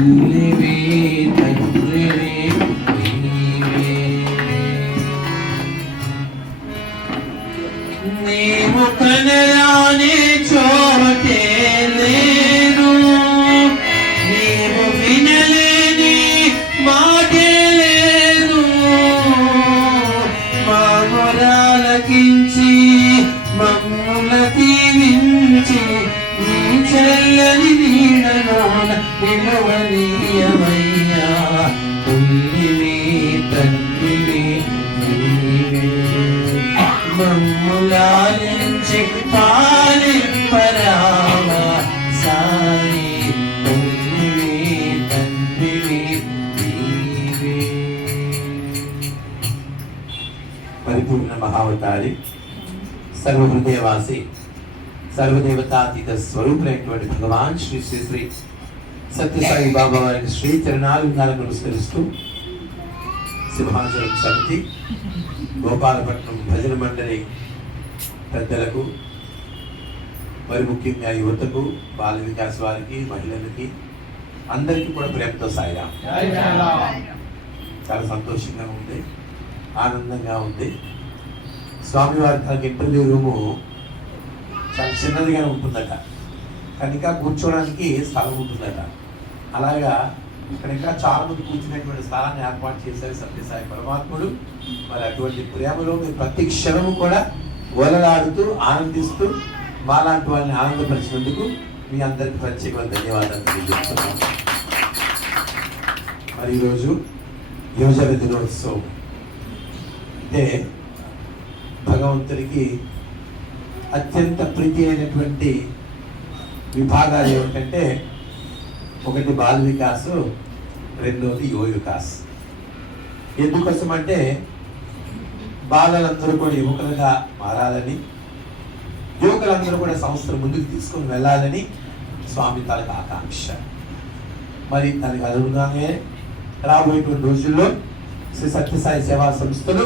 తల్లివి తండ్రివి మమ్ములాలించి పాలింపరావా సాయి పుల్లివి తండ్రివి పరిపూర్ణ మహావతారి సర్వహృదయవాసి సర్వదేవతాతీత స్వరూపులైనటువంటి భగవాన్ శ్రీ శ్రీ శ్రీ సత్యసాయి బాబా వారికి శ్రీ చరణాలు నమస్కరిస్తూ సింహాచలం సమితి గోపాలపట్నం భజన మండలి పెద్దలకు మరి ముఖ్యంగా యువతకు బాల వికాస్ వారికి మహిళలకి అందరికీ కూడా ప్రేమతో సాయిరాం. చాలా సంతోషంగా ఉంది ఆనందంగా ఉంది. స్వామివారి తనకి ఇంటర్వ్యూ రూము చాలా చిన్నదిగా ఉంటుందట. కానీ ఇంకా కూర్చోవడానికి స్థలం ఉంటుందట. అలాగా ఇక్కడ ఇంకా చాలా మంది కూర్చునేటువంటి స్థలాన్ని ఏర్పాటు చేశారు సత్యసాయి పరమాత్ముడు. మరి అటువంటి ప్రేమలో మీరు ప్రతి క్షణము కూడా ఓలలాడుతూ ఆనందిస్తూ మాలాంటి వాళ్ళని ఆనందపరిచినందుకు మీ అందరికి ప్రత్యేకమైన ధన్యవాదాలు తెలియజేస్తున్నాను. మరి ఈరోజు యువజన దినోత్సవం అంటే భగవంతుడికి అత్యంత ప్రీతి అయినటువంటి విభాగాలు ఏమిటంటే ఒకటి బాల వికాస్ రెండోది యువ వికాస్ ఎందుకోసం అంటే బాలలందరూ కూడా యువకులుగా మారాలని యువకులందరూ కూడా సంస్థను ముందుకు తీసుకుని వెళ్ళాలని స్వామి తనకు ఆకాంక్ష. మరి దానికి అనుగుణంగానే రాబోయేటువంటి రోజుల్లో శ్రీ సత్యసాయి సేవా సంస్థలు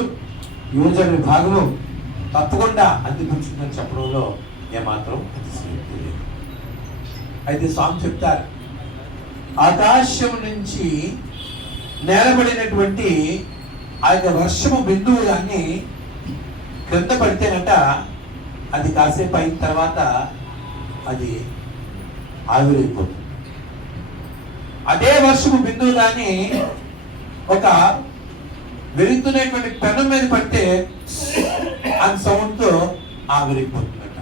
యువజన విభాగము తప్పకుండా అందిపుచ్చుతుందని చెప్పడంలో ఏమాత్రం అతిశయోక్తి లేదు. అయితే స్వామి చెప్తారు ఆకాశం నుంచి నేలబడినటువంటి ఆ యొక్క వర్షము బిందువు దాన్ని క్రింద పడితేనట అది కాసేపు అయిన తర్వాత అది ఆవిరైపోతుంది. అదే వర్షము బిందువు దాన్ని ఒక వెలుగుతున్నటువంటి పెనం మీద పడితే ఆ సౌండ్తో ఆవిరైపోతుందట.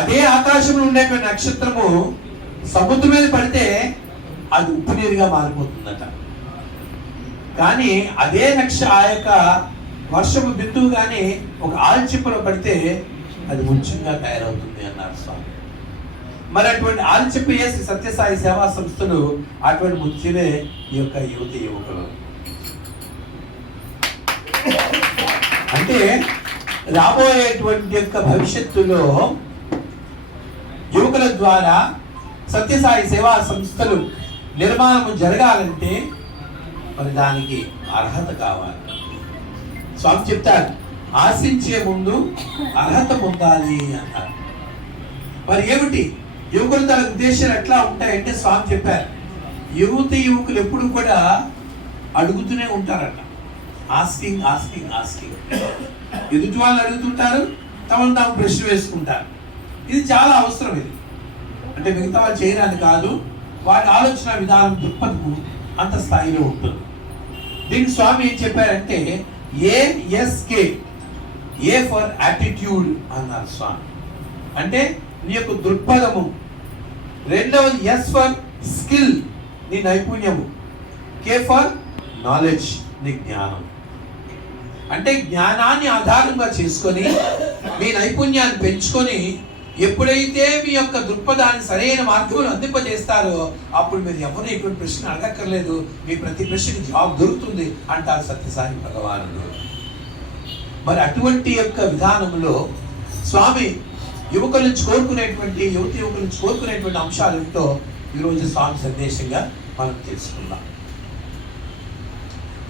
అదే ఆకాశంలో ఉండేటువంటి నక్షత్రము సముద్రం మీద పడితే అది ఉప్పు నీరుగా మారిపోతుందట. కానీ అదే నక్ష ఆ యొక్క వర్షము బిందువు కానీ ఒక ఆల్చిప్పలో పడితే అది ముత్యంగా తయారవుతుంది అన్నారు స్వామి. మరి అటువంటి ఆల్చిప్ప వేసి సత్యసాయి సేవా సంస్థలు అటువంటి ముత్యమే ఈ యొక్క యువతి యువకులు. అంటే రాబోయేటువంటి యొక్క భవిష్యత్తులో యువకుల ద్వారా సత్యసాయి సేవా సంస్థలు నిర్మాణం జరగాలంటే మరి దానికి అర్హత కావాలి. స్వామి చెప్తారు ఆశించే ముందు అర్హత పొందాలి అన్నారు మరి ఏమిటి? యువకులు తన ఉద్దేశాలు ఎట్లా ఉంటాయంటే స్వామి చెప్పారు యువతి యువకులు ఎప్పుడు కూడా అడుగుతూనే ఉంటారట. ఆస్కింగ్ ఆస్కింగ్ ఆస్కింగ్ ఎదుటి వాళ్ళు అడుగుతుంటారు తమను తాము ప్రశ్న వేసుకుంటారు. ఇది చాలా అవసరం ఇది. అంటే మిగతా వాళ్ళు చేయడానికి కాదు వాటి ఆలోచన విధానం దృక్పథము అంత స్థాయిలో ఉంటుంది. దీనికి స్వామి ఏం చెప్పారంటే ఏఎస్కే ఏ ఫర్ యాటిట్యూడ్ అన్నారు స్వామి. అంటే నీ యొక్క దృక్పథము. రెండవది ఎస్ ఫర్ స్కిల్ నీ నైపుణ్యము. కే ఫర్ నాలెడ్జ్ నీ జ్ఞానం అంటే జ్ఞానాన్ని ఆధారంగా చేసుకొని మీ నైపుణ్యాన్ని పెంచుకొని ఎప్పుడైతే మీ యొక్క దృక్పథాన్ని సరైన మార్గంలో అందింపజేస్తారో అప్పుడు మీరు ఎవరు ఎటువంటి ప్రశ్న అడగక్కర్లేదు. మీ ప్రతి ప్రశ్నకి జవాబు దొరుకుతుంది అంటారు సత్యసాయి భగవానుడు. మరి అటువంటి యొక్క విధానంలో స్వామి యువకుల నుంచి కోరుకునేటువంటి యువతి యువకుల నుంచి కోరుకునేటువంటి అంశాలు ఏమిటో ఈరోజు స్వామి సందేశంగా మనం తెలుసుకుందాం.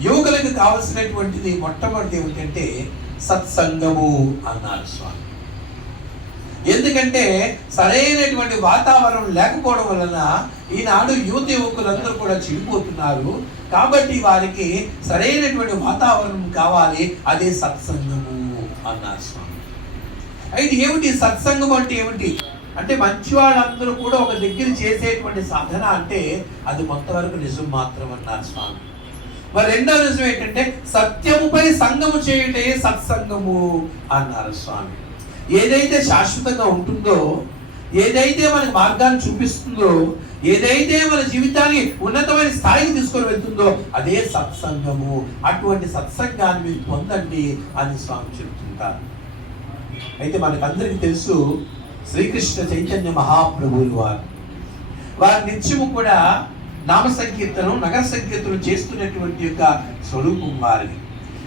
యువకులకు కావలసినటువంటిది మొట్టమొదటి ఏమిటంటే సత్సంగము అన్నారు స్వామి. ఎందుకంటే సరైనటువంటి వాతావరణం లేకపోవడం వలన ఈనాడు యువత యువకులందరూ కూడా చెడిపోతున్నారు. కాబట్టి వారికి సరైనటువంటి వాతావరణం కావాలి. అదే సత్సంగము అన్నారు స్వామి. అయితే ఏమిటి సత్సంగం అంటే ఏమిటి? అంటే మంచి వాళ్ళందరూ కూడా ఒక దగ్గర చేసేటువంటి సాధన అంటే అది కొంతవరకు నిజం మాత్రం అన్నారు స్వామి. మరి రెండో నిజం ఏంటంటే సత్యముపై సంగము చేయుటే సత్సంగము అన్నారు స్వామి. ఏదైతే శాశ్వతంగా ఉంటుందో ఏదైతే మనకి మార్గాన్ని చూపిస్తుందో ఏదైతే మన జీవితాన్ని ఉన్నతమైన స్థాయికి తీసుకొని వెళ్తుందో అదే సత్సంగము. అటువంటి సత్సంగాన్ని మీరు పొందండి అని స్వామి చెబుతుంటారు. అయితే మనకందరికీ తెలుసు శ్రీకృష్ణ చైతన్య మహాప్రభువులు వారు. వారి నిత్యము కూడా నామ సంకీర్తనం నగర సంకీర్తనం చేస్తున్నటువంటి యొక్క స్వరూపం వారిది.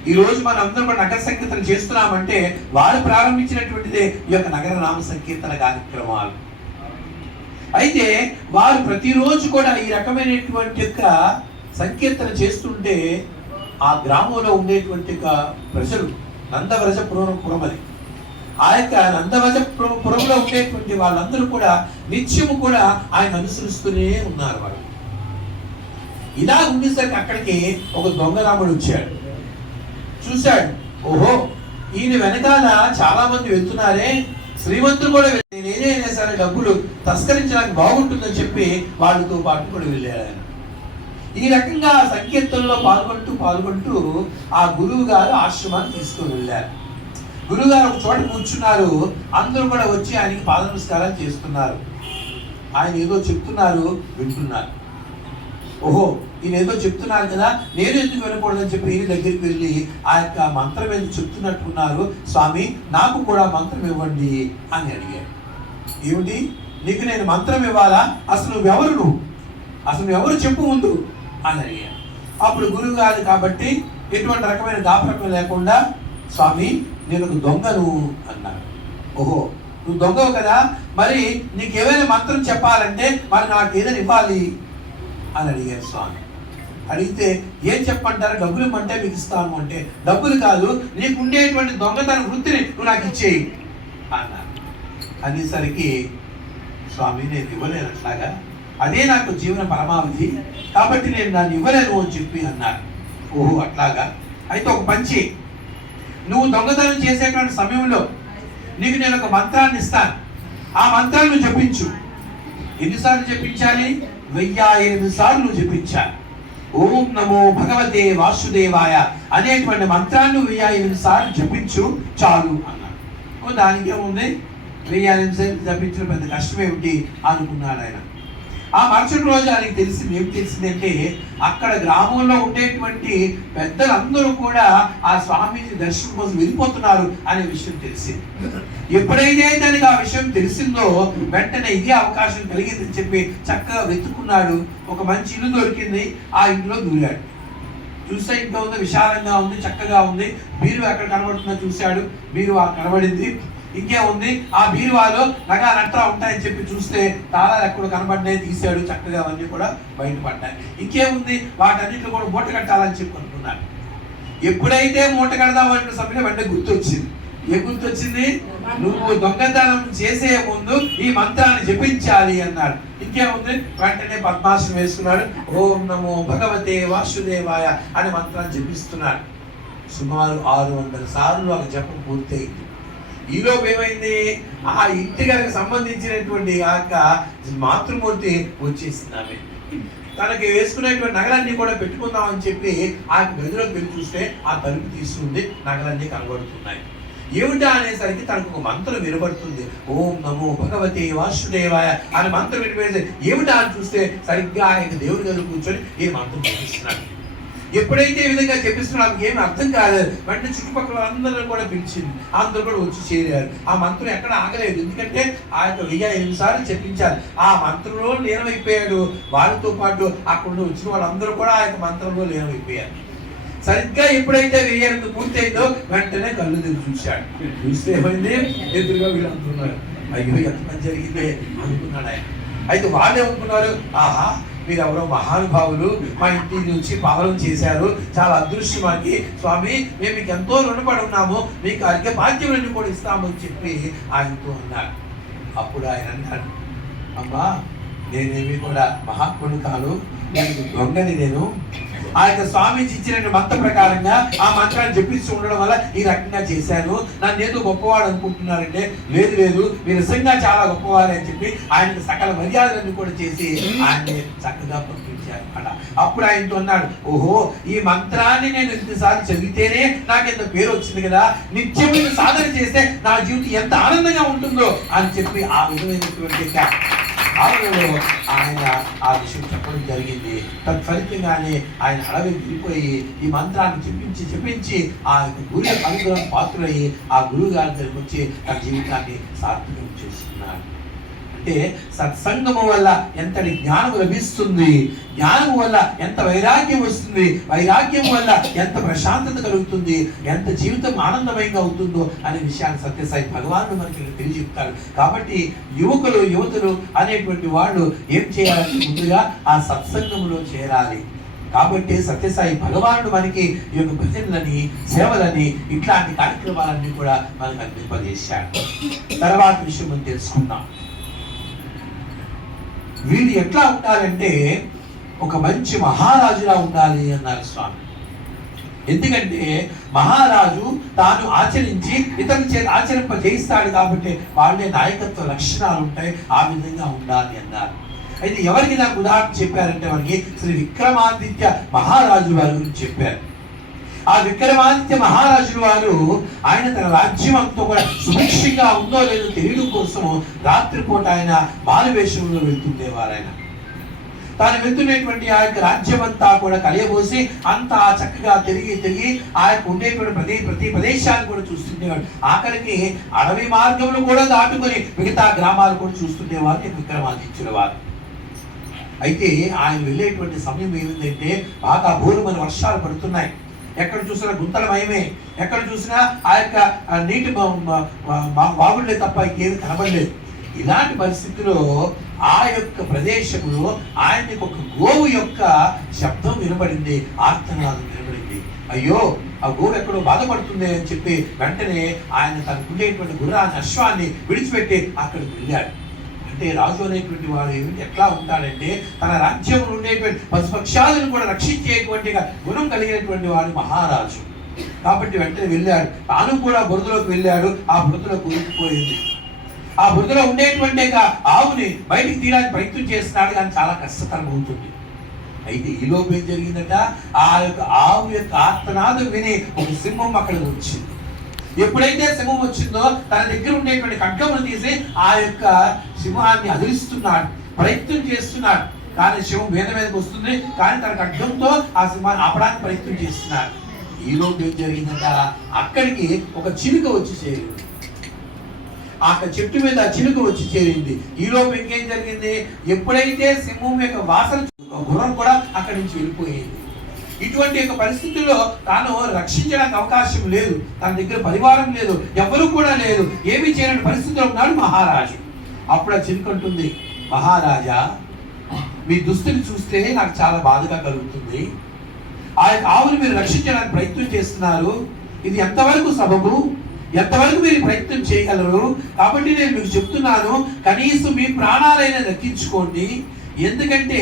ఈ రోజు మనం అందరం కూడా నగర సంకీర్తన చేస్తున్నామంటే వారు ప్రారంభించినటువంటిదే ఈ యొక్క నగర నామ సంకీర్తన కార్యక్రమాలు. అయితే వారు ప్రతిరోజు కూడా ఈ రకమైనటువంటి యొక్క సంకీర్తన చేస్తుంటే ఆ గ్రామంలో ఉండేటువంటి ప్రజలు నందవ్రజ పురం పురమది ఆ యొక్క నందవజ పురంలో ఉండేటువంటి వాళ్ళందరూ కూడా నిత్యము కూడా ఆయన అనుసరిస్తూనే ఉన్నారు వాళ్ళు. ఇలా ఉండేసరికి అక్కడికి ఒక దొంగరాముడు వచ్చాడు. చూశాడు. ఓహో ఈయన వెనకాల చాలా మంది వెళ్తున్నారే? శ్రీమంతులు కూడా వెళ్- నేను ఏదైనా సరే డబ్బులు తస్కరించడానికి బాగుంటుందని చెప్పి వాళ్ళతో పాటు కూడా వెళ్ళాడు ఆయన ఈ రకంగా సంకీర్తనలో పాల్గొంటూ పాల్గొంటూ ఆ గురువు గారు ఆశ్రమాన్ని తీసుకుని వెళ్ళారు. గురుగారు ఒక చోట కూర్చున్నారు. అందరూ కూడా వచ్చి ఆయనకి పాద నమస్కారాలు చేస్తున్నారు. ఆయన ఏదో చెప్తున్నారు వింటున్నారు. ఓహో ఈయన ఏదో చెప్తున్నారు కదా నేను ఎందుకు వినకూడదని చెప్పి ఈయన దగ్గరికి వెళ్ళి ఆ యొక్క మంత్రం ఎందుకు చెప్తున్నట్టున్నారు. స్వామి నాకు కూడా మంత్రం ఇవ్వండి అని అడిగాడు. ఏమిటి? నీకు నేను మంత్రం ఇవ్వాలా? అసలు నువ్వెవరు నువ్వు? అసలు నువ్వెవరు చెప్పు ముందు అని అడిగాడు. అప్పుడు గురువు గారు కాబట్టి ఎటువంటి రకమైన దాపరకం లేకుండా స్వామి నేను ఒక దొంగను అన్నాడు ఓహో నువ్వు దొంగవు కదా మరి నీకు ఏమైనా మంత్రం చెప్పాలంటే మరి నాకు ఏదైనా ఇవ్వాలి అని అడిగారు స్వామి. అడిగితే ఏం చెప్పంటారు? డబ్బులు ఇమ్మంటే మీకు ఇస్తాము అంటే డబ్బులు కాదు నీకు ఉండేటువంటి దొంగతన వృత్తిని నువ్వు నాకు ఇచ్చేయి అన్నారు. అనేసరికి స్వామి నేను ఇవ్వలేను అట్లాగా. అదే నాకు జీవన పరమావధి. కాబట్టి నేను దాన్ని ఇవ్వలేను అని చెప్పి అన్నారు. ఓహో అట్లాగా? అయితే ఒక పంచి. నువ్వు దొంగతనం చేసేటువంటి సమయంలో నీకు నేను ఒక మంత్రాన్ని ఇస్తాను ఆ మంత్రాన్ని జపించు. ఎన్నిసార్లు చెప్పించాలి వెయ్యి ఎనిమిది సార్లు జపించాలి. ఓం నమో భగవతే వాసుదేవాయ అనేటువంటి మంత్రాన్ని వెయ్యి ఎనిమిది సార్లు జపించు చాలు అన్నాడు. దానికి ఏముంది? వెయ్యి ఎనిమిది సార్లు జపించడం పెద్ద కష్టం ఏమిటి అనుకున్నాడు ఆయన ఆ మరుసటి రోజు ఆయనకి తెలిసింది ఏం తెలిసిందంటే అక్కడ గ్రామంలో ఉండేటువంటి పెద్దలందరూ కూడా ఆ స్వామీజీ దర్శనం కోసం వెళ్ళిపోతున్నారు అనే విషయం తెలిసింది. ఎప్పుడైతే దానికి ఆ విషయం తెలిసిందో వెంటనే ఇదే అవకాశం కలిగిందని చెప్పి చక్కగా వెతుకున్నాడు ఒక మంచి ఇల్లు దొరికింది ఆ ఇంట్లో దూరాడు. చూస్తే ఇంట్లో ఉంది విశాలంగా ఉంది చక్కగా ఉంది. మీరు ఎక్కడ కనబడుతుందో చూశాడు. మీరు ఆ కనబడింది. ఇంకే ఉంది. ఆ బీరువాలో నగా అట్లా ఉంటాయని చెప్పి చూస్తే తాళాలు ఎక్కడ కనబడినాయి తీసాడు చక్కగా అవన్నీ కూడా బయటపడ్డాయి ఇంకేముంది వాటన్నిటిలో కూడా మూట కట్టాలని చెప్పి అనుకున్నాడు. ఎప్పుడైతే మూట కడదామన్న సమయంలో వెంటనే గుర్తొచ్చింది. ఏ గుర్తొచ్చింది? నువ్వు దొంగతనం చేసే ముందు ఈ మంత్రాన్ని జపించాలి అన్నాడు. ఇంకేముంది వెంటనే పద్మాసనం వేసుకున్నాడు. ఓం నమో భగవతే వాసుదేవాయ అనే మంత్రాన్ని జపిస్తున్నాడు. సుమారు ఆరు వందల సార్లు ఒక జపం పూర్తయింది. ఈలోపు ఏమైంది? ఆ ఇంటి గారికి సంబంధించినటువంటి ఆ యొక్క మాతృమూర్తి వచ్చేసింది ఆమె తనకి వేసుకునేటువంటి నగలన్నీ కూడా పెట్టుకుందాం అని చెప్పి ఆ గదిలోకి వెళ్ళి చూస్తే ఆ తలుపు తీసుకుంది నగలన్నీ కనబడుతున్నాయి ఏమిటా అనేసరికి తనకు ఒక మంత్రం వినబడుతుంది. ఓం నమో భగవతి వాసుదేవాయ అనే మంత్రం వినిపేసి ఏమిటా అని చూస్తే సరిగ్గా ఆయన దేవుడి గదిలో కూర్చొని ఈ మంత్రం చూపిస్తున్నాడు ఎప్పుడైతే ఈ విధంగా చెప్పిస్తున్నా ఏమి అర్థం కాలేదు. వెంటనే చుట్టుపక్కల అందరూ కూడా పిలిచింది. అందరూ కూడా వచ్చి చేరారు. ఆ మంత్రం ఎక్కడ ఆగలేదు. ఎందుకంటే ఆ యొక్క వెయ్యి ఎనిమిది సార్లు చెప్పించారు. ఆ మంత్రంలో లీనమైపోయాడు. వాళ్ళతో పాటు అక్కడ వచ్చిన వాళ్ళందరూ కూడా ఆ యొక్క మంత్రంలో లీనమైపోయారు. సరిగ్గా ఎప్పుడైతే పూర్తి పూర్తయిందో వెంటనే కళ్ళు తెరిచి చూశాడు. చూస్తే ఏమైంది? ఎదురుగా వీళ్ళు అంటున్నారు అయ్యో ఎంత పని జరిగిందే అనుకున్నాడు ఆయన. అయితే వాళ్ళు ఏమనుకున్నారు? ఆహా మీరెవరో మహానుభావులు మా ఇంటి నుంచి పాలన చేశారు. చాలా అదృష్టం మాకి. స్వామి మేము మీకు ఎంతో రుణపడి ఉన్నాము. మీకు అర్ఘ్య బాధ్యములన్నీ కూడా ఇస్తామని చెప్పి ఆయనతో అన్నారు. అప్పుడు ఆయన అన్నాడు అమ్మా నేనేమి కూడా మహాత్ముడు కాను నేను దొంగని నేను ఆ యొక్క స్వామీజీ ఇచ్చిన మంత్ర ప్రకారంగా ఆ మంత్రాన్ని జపిస్తూ ఉండడం వల్ల ఈ రకంగా చేశాను. నన్ను ఏదో గొప్పవాడు అనుకుంటున్నారంటే లేదు లేదు మీరు నిజంగా చాలా గొప్పవారు అని చెప్పి ఆయనకు సకల మర్యాదలన్నీ కూడా చేసి ఆయన్ని చక్కగా పంపించారు అక్కడ అప్పుడు ఆయనతో అన్నాడు ఓహో ఈ మంత్రాన్ని నేను ఇంతసారి చదివితేనే నాకు ఎంత పేరు వచ్చింది కదా. నిత్యం సాధన చేస్తే నా జీవితం ఎంత ఆనందంగా ఉంటుందో అని చెప్పి ఆ విధమైనటువంటి యొక్క ఆయన ఆ విషయం చెప్పడం జరిగింది. తత్ఫలితంగానే ఆయన అడవి వెళ్ళిపోయి ఈ మంత్రాన్ని చెప్పించి చెప్పించి ఆ యొక్క గురి అనుగ్రహం పాత్రయ్యి ఆ గురువు గారి దగ్గరికి వచ్చి తన జీవితాన్ని సార్థకం చేసుకున్నాడు. అంటే సత్సంగము వల్ల ఎంతటి జ్ఞానం లభిస్తుంది? జ్ఞానం వల్ల ఎంత వైరాగ్యం వస్తుంది? వైరాగ్యం వల్ల ఎంత ప్రశాంతత కలుగుతుంది? ఎంత జీవితం ఆనందమయంగా అవుతుందో అనే విషయాన్ని సత్యసాయి భగవానుడు మనకి తెలియజెప్తాడు. కాబట్టి యువకులు యువతులు అనేటువంటి వాళ్ళు ఏం చేయాలంటే ముందుగా ఆ సత్సంగంలో చేరాలి. కాబట్టి సత్యసాయి భగవానుడు మనకి ఈ యొక్క భజనలని సేవలని ఇట్లాంటి కార్యక్రమాలన్నీ కూడా మనకు అందింపజేశాడు తర్వాత విషయం మనం తెలుసుకుందాం. వీడు ఎట్లా ఉండాలంటే ఒక మంచి మహారాజులా ఉండాలి అన్నారు స్వామి. ఎందుకంటే మహారాజు తాను ఆచరించి ఇతరుల చేత ఆచరింప చేయిస్తాడు కాబట్టి వాళ్ళే నాయకత్వ లక్షణాలు ఉంటాయి ఆ విధంగా ఉండాలి అన్నారు. అయితే ఎవరికి నాకు ఉదాహరణ చెప్పారంటే వారికి శ్రీ విక్రమాదిత్య మహారాజు వారి గురించి చెప్పారు. ఆ విక్రమాదిత్య మహారాజుల వారు ఆయన తన రాజ్యం అంతా కూడా సుభిక్షంగా ఉందో లేదో తెలియడం కోసం రాత్రిపూట ఆయన బాలవేషంలో వెళ్తుండేవారు ఆయన. తాను వెళ్తున్నటువంటి ఆ యొక్క రాజ్యం అంతా కూడా కలియబోసి అంతా చక్కగా తిరిగి తిరిగి ఆ యొక్క ఉండేటువంటి ప్రతి ప్రతి ప్రదేశాన్ని కూడా చూస్తుండేవాడు. ఆఖరికి అడవి మార్గంలో కూడా దాటుకొని మిగతా గ్రామాలు కూడా చూస్తుండేవారు విక్రమాదిత్యుల వారు. అయితే ఆయన వెళ్ళేటువంటి సమయం ఏమిటంటే బాగా భూరమైన వర్షాలు పడుతున్నాయి. ఎక్కడ చూసినా గుంతల భయమే ఎక్కడ చూసినా ఆ యొక్క నీటి బాగుండే తప్ప ఇంకేమి కనబడలేదు. ఇలాంటి పరిస్థితిలో ఆ యొక్క ప్రదేశంలో ఆయనకు ఒక గోవు యొక్క శబ్దం వినబడింది ఆర్తనాదం వినబడింది. అయ్యో ఆ గోవు ఎక్కడో బాధపడుతుంది అని చెప్పి వెంటనే ఆయన తనకుండేటువంటి గుర్రాన్ని అశ్వాన్ని విడిచిపెట్టి అక్కడికి వెళ్ళాడు. అంటే రాజు అనేటువంటి వాడు ఎట్లా ఉంటాడంటే తన రాజ్యంలో ఉండేటువంటి పశుపక్షాలను కూడా రక్షించేటువంటి గుణం కలిగినటువంటి వాడు మహారాజు. కాబట్టి వెంటనే వెళ్ళాడు. తాను కూడా బురదలోకి వెళ్ళాడు. ఆ బురదలో కూరుకుపోయింది ఆ బురదలో ఉండేటువంటి ఆవుని బయటికి తీయడానికి ప్రయత్నం చేస్తున్నాడు కానీ చాలా కష్టతరం అవుతుంది. అయితే ఈ ఏం జరిగిందట? ఆ యొక్క ఆవు యొక్క ఆర్తనాదం విని ఒక సింహం అక్కడికి వచ్చింది. ఎప్పుడైతే సింహం వచ్చిందో తన దగ్గర ఉండేటువంటి ఖడ్గమును తీసి ఆ యొక్క సింహాన్ని అదిలిస్తున్నాడు ప్రయత్నం చేస్తున్నాడు. కానీ శివం మీద మీదకి వస్తుంది కానీ తన ఖడ్గంతో ఆ సింహాన్ని ఆపడానికి ప్రయత్నం చేస్తున్నాడు. ఈలోపు ఏం జరిగిందంట? అక్కడికి ఒక చిలుక వచ్చి చేరింది. ఆ చెట్టు మీద ఆ చిలుక వచ్చి చేరింది. ఈలోపు ఇంకేం జరిగింది? ఎప్పుడైతే సింహం యొక్క వాసన గుర్రం కూడా అక్కడి నుంచి వెళ్ళిపోయింది. ఇటువంటి యొక్క పరిస్థితుల్లో తాను రక్షించడానికి అవకాశం లేదు. తన దగ్గర పరివారం లేదు. ఎవరు కూడా లేదు ఏమీ చేయని పరిస్థితిలో ఉన్నాడు మహారాజు. అప్పుడు ఆ చిలుకంటుంది మహారాజా మీ దుస్తులు చూస్తే నాకు చాలా బాధగా కలుగుతుంది. ఆ యొక్క ఆవును మీరు రక్షించడానికి ప్రయత్నం చేస్తున్నారు. ఇది ఎంతవరకు సబబు? ఎంతవరకు మీరు ప్రయత్నం చేయగలరు? కాబట్టి నేను మీకు చెప్తున్నాను కనీసం మీ ప్రాణాలైనా దక్కించుకోండి. ఎందుకంటే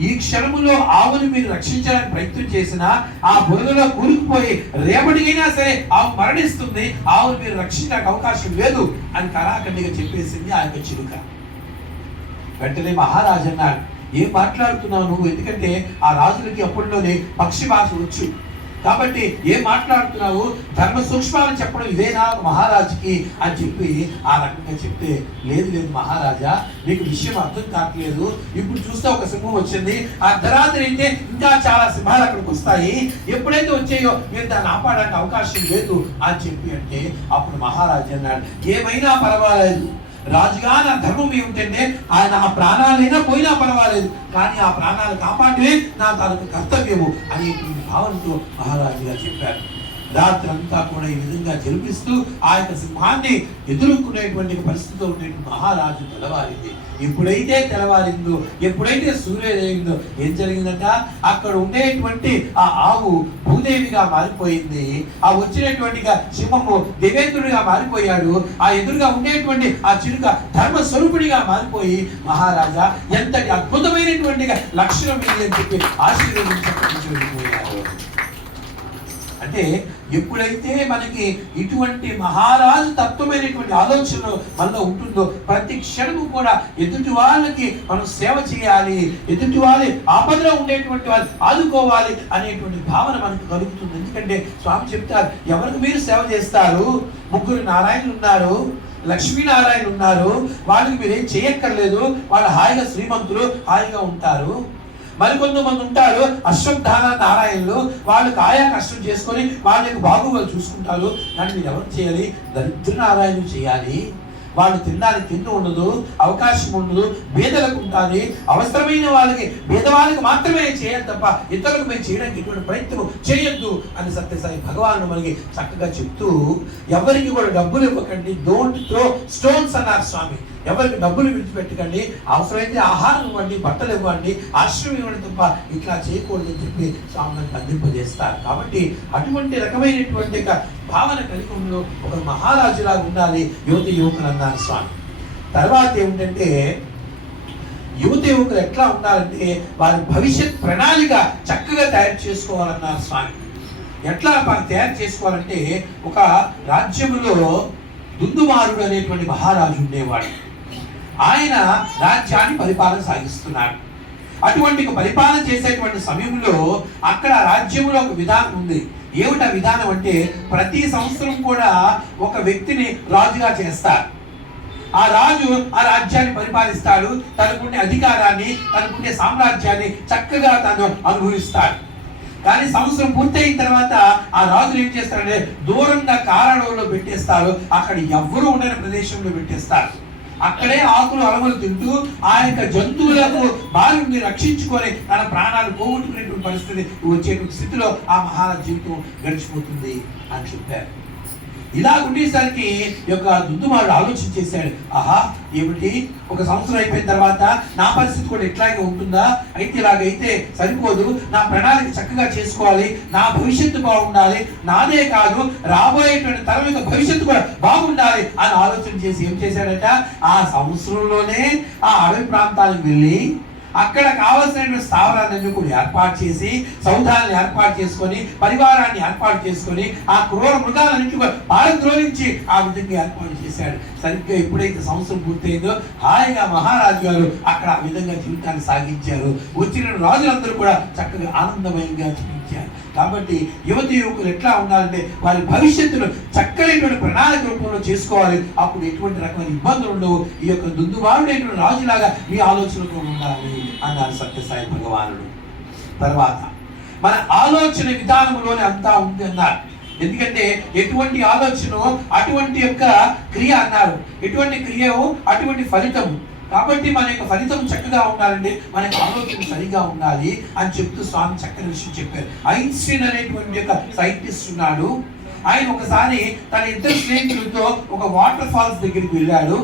ఈ క్షణములో ఆవును మీరు రక్షించడానికి ప్రయత్నం చేసినా ఆ బురదలో కూరుకుపోయి రేపటికైనా సరే ఆవు మరణిస్తుంది ఆవును మీరు రక్షించడానికి అవకాశం లేదు అని కరాఖండిగా చెప్పేసింది ఆ యొక్క చిలుక. వెంటనే మహారాజు అన్నాడు ఏం మాట్లాడుతున్నావు నువ్వు? ఎందుకంటే ఆ రాజులకి అప్పట్లోనే పక్షి భాష వచ్చు. కాబట్టి ఏం మాట్లాడుతున్నావు? ధర్మ సూక్ష్మాలు చెప్పడం ఇదేనా మహారాజుకి అని చెప్పి ఆ రకంగా చెప్తే లేదు లేదు మహారాజా మీకు విషయం అర్థం కావట్లేదు. ఇప్పుడు చూస్తే ఒక సింహం వచ్చింది. ఆ అర్ధరాత్రి అయితే ఇంకా చాలా సింహాలు అక్కడికి వస్తాయి. ఎప్పుడైతే వచ్చాయో మీరు దాన్ని ఆపడానికి అవకాశం లేదు అని చెప్పి అంటే అప్పుడు మహారాజు అన్నాడు ఏమైనా పర్వాలేదు. రాజుగా నా ధర్మం ఏమిటంటే ఆయన ఆ ప్రాణాలైనా పోయినా పర్వాలేదు. కానీ ఆ ప్రాణాలు కాపాడే నా తనకు కర్తవ్యము అనే భావనతో మహారాజుగా చెప్పారు. రాత్రి అంతా కూడా ఈ విధంగా జరిపిస్తూ ఆ యొక్క సింహాన్ని ఎదుర్కొనేటువంటి పరిస్థితిలో ఉండేటువంటి మహారాజు తెలవారింది ఎప్పుడైతే తెలవారిందో ఎప్పుడైతే సూర్యోదయందో ఏం జరిగిందంట? అక్కడ ఉండేటువంటి ఆ ఆవు భూదేవిగా మారిపోయింది. ఆ వచ్చినటువంటి సింహము దేవేంద్రుడిగా మారిపోయాడు. ఆ ఎదురుగా ఉండేటువంటి ఆ చిరుక ధర్మ స్వరూపుడిగా మారిపోయి మహారాజా ఎంతటి అద్భుతమైనటువంటి లక్షణం ఇది అని చెప్పి ఆశీర్వదించడానికి అంటే ఎప్పుడైతే మనకి ఇటువంటి మహారాజు తత్వమైనటువంటి ఆలోచనలు మనలో ఉంటుందో ప్రతి క్షణము కూడా ఎదుటి వాళ్ళకి మనం సేవ చేయాలి ఎదుటి వాళ్ళి ఆపదలో ఉండేటువంటి వాళ్ళు ఆదుకోవాలి అనేటువంటి భావన మనకు కలుగుతుంది. ఎందుకంటే స్వామి చెప్తారు ఎవరికి మీరు సేవ చేస్తారు? ముగ్గురు నారాయణులు ఉన్నారు లక్ష్మీనారాయణ ఉన్నారు వాళ్ళకి మీరేం చేయక్కర్లేదు వాళ్ళు హాయిగా శ్రీమంతులు హాయిగా ఉంటారు. మరికొంతమంది ఉంటారు. అశ్వత్థాన నారాయణులు వాళ్ళు కాయా కష్టం చేసుకొని వాళ్ళకి బాగుగా చూసుకుంటారు. కానీ మీరు ఎవరు చేయాలి? దరిద్ర నారాయణులు చేయాలి. వాళ్ళు తినడానికి తిండి ఉండదు అవకాశం ఉండదు బీదలకు ఉంటుంది అవసరమైన వాళ్ళకి బీదవాళ్ళకి మాత్రమే చేయాలి తప్ప ఇతరులకు మేము చేయడానికి ఎటువంటి ప్రయత్నం చేయొద్దు అని సత్యసాయి భగవాను మనకి చక్కగా చెప్తూ ఎవరికి కూడా డబ్బులు ఇవ్వకండి. డోంట్ త్రో స్టోన్స్ అన్నారు స్వామి. ఎవరికి డబ్బులు విడిచిపెట్టకండి అవసరమైతే ఆహారం ఇవ్వండి బట్టలు ఇవ్వండి ఆశ్రమం ఇవ్వండి తప్ప ఇట్లా చేయకూడదు అని చెప్పి స్వామిని అందింపజేస్తారు. కాబట్టి అటువంటి రకమైనటువంటి ఒక భావన కలిగి ఒక మహారాజులాగా ఉండాలి యువతి యువకులు అన్నారు స్వామి. తర్వాత ఏమిటంటే యువత యువకులు ఎట్లా ఉండాలంటే వారి భవిష్యత్ ప్రణాళిక చక్కగా తయారు చేసుకోవాలన్నారు స్వామి. ఎట్లా వారు తయారు చేసుకోవాలంటే ఒక రాజ్యములో దుందుమారుడు అనేటువంటి మహారాజు ఉండేవాడు. ఆయన రాజ్యాన్ని పరిపాలన సాగిస్తున్నాడు. అటువంటి పరిపాలన చేసేటువంటి సమయంలో అక్కడ రాజ్యంలో ఒక విధానం ఉంది. ఏమిటా విధానం అంటే ప్రతి సంవత్సరం కూడా ఒక వ్యక్తిని రాజుగా చేస్తారు. ఆ రాజు ఆ రాజ్యాన్ని పరిపాలిస్తాడు. తనకుండే అధికారాన్ని తనకుండే సామ్రాజ్యాన్ని చక్కగా తను అనుభవిస్తాడు. కానీ సంవత్సరం పూర్తయిన తర్వాత ఆ రాజులు ఏం చేస్తారంటే దూరంగా కారణంలో పెట్టేస్తారు. అక్కడ ఎవ్వరూ ఉండని ప్రదేశంలో పెట్టేస్తారు. అక్కడే ఆకులు అలములు తింటూ ఆ యొక్క జంతువులకు బాలుని రక్షించుకొని తన ప్రాణాలు పోగొట్టుకునేటువంటి పరిస్థితి వచ్చేటువంటి స్థితిలో ఆ మహారాజ్ జీవితం గడిచిపోతుంది అని చెప్పారు. ఇలా ఉండేసరికి ఈ యొక్క దుద్దుమారుడు ఆలోచన చేశాడు ఆహా ఏమిటి? ఒక సంవత్సరం అయిపోయిన తర్వాత నా పరిస్థితి కూడా ఇట్లాగే ఉంటుందా? అయితే ఇలాగైతే సరిపోదు. నా ప్రణాళిక చక్కగా చేసుకోవాలి. నా భవిష్యత్తు బాగుండాలి. నాదే కాదు రాబోయేటువంటి తరం యొక్క భవిష్యత్తు కూడా బాగుండాలి అని ఆలోచన చేసి ఏం చేశాడట? ఆ సంవత్సరంలోనే ఆ అడవి ప్రాంతాలకు వెళ్ళి అక్కడ కావలసిన స్థావరాలన్నీ కూడా ఏర్పాటు చేసి సౌధాలను ఏర్పాటు చేసుకొని పరివారాన్ని ఏర్పాటు చేసుకొని ఆ క్రూర మృగాల నుంచి పారద్రోలించి ఆ విధంగా ఏర్పాటు చేశాడు. సరిగ్గా ఎప్పుడైతే సంవత్సరం పూర్తయిందో హాయిగా మహారాజు గారు అక్కడ ఆ విధంగా జీవితాన్ని సాగించారు. వచ్చిన రాజులందరూ కూడా చక్కగా ఆనందమయంగా జీవించారు. కాబట్టి యువతి యువకులు ఎట్లా ఉండాలంటే వారి భవిష్యత్తును చక్కనైనటువంటి ప్రణాళిక రూపంలో చేసుకోవాలి. అప్పుడు ఎటువంటి రకమైన ఇబ్బందులు ఉండవు. ఈ యొక్క దుందుబారుడైనటువంటి రాజులాగా మీ ఆలోచనతో ఉండాలి అన్నారు సత్యసాయి భగవానుడు. తర్వాత మన ఆలోచన విధానంలోనే అంతా ఉంది అన్నారు ఎందుకంటే ఎటువంటి ఆలోచన అటువంటి యొక్క క్రియ అన్నారు ఎటువంటి క్రియ అటువంటి ఫలితము కాబట్టి మన యొక్క ఫలితం చక్కగా ఉండాలంటే మన యొక్క ఆలోచన సరిగా ఉండాలి అని చెప్తూ స్వామి చక్కని విషయం చెప్పారు. ఐన్స్టీన్ అనేటువంటి యొక్క సైంటిస్ట్ ఉన్నాడు. ఆయన ఒకసారి తన ఇద్దరు స్నేహితులతో ఒక వాటర్ ఫాల్స్ దగ్గరికి వెళ్ళాడు.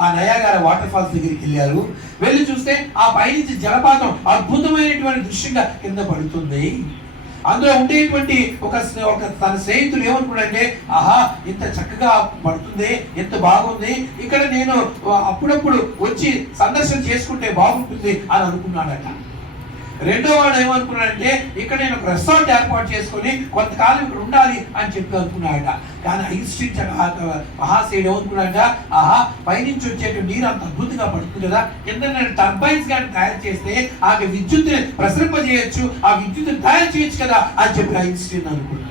ఆ నయాగార వాటర్ ఫాల్స్ దగ్గరికి వెళ్ళారు. వెళ్ళి చూస్తే ఆ పైనుంచి జలపాతం అద్భుతమైనటువంటి దృశ్యంగా కింద పడుతుంది. అందులో ఉండేటువంటి ఒక ఒక తన స్నేహితులు ఏమనుకున్నాడంటే ఆహా ఇంత చక్కగా పడుతుంది ఎంత బాగుంది ఇక్కడ నేను అప్పుడప్పుడు వచ్చి సందర్శన చేసుకుంటే బాగుంటుంది అని అనుకున్నాడట. రెండో వాడు ఏమనుకున్నాడంటే ఇక్కడ నేను ఒక రెసార్ట్ ఏర్పాటు చేసుకొని కొంతకాలం ఇక్కడ ఉండాలి అని చెప్పి అనుకున్నాడట. కానీ ఐన్స్టీన్ చక్క- మహాశయుడు ఏమనుకున్నాడట ఆహా పైనుంచి వచ్చేట నీరు అంత అద్భుతంగా పడుతుంది కదా. కింద నేను టర్బైన్స్ కానీ తయారు చేస్తే ఆ విద్యుత్ ప్రసరింపజేయచ్చు ఆ విద్యుత్ తయారు చేయొచ్చు కదా అని చెప్పి ఐన్స్టీన్ అనుకున్నాడు.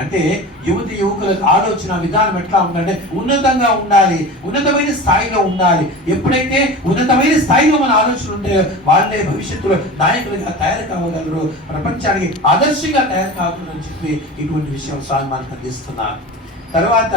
అంటే యువతి యువకులకు ఆలోచన విధానం ఎట్లా ఉందంటే ఉన్నతంగా ఉండాలి ఉన్నతమైన స్థాయిలో ఉండాలి. ఎప్పుడైతే ఉన్నతమైన స్థాయిలో మన ఆలోచనలు ఉంటే వాళ్ళే భవిష్యత్తులో నాయకులుగా తయారు కావగలరు ప్రపంచానికి ఆదర్శంగా తయారు కావగలరు అని చెప్పి ఇటువంటి విషయం స్వామి మనకు అందిస్తున్నారు తర్వాత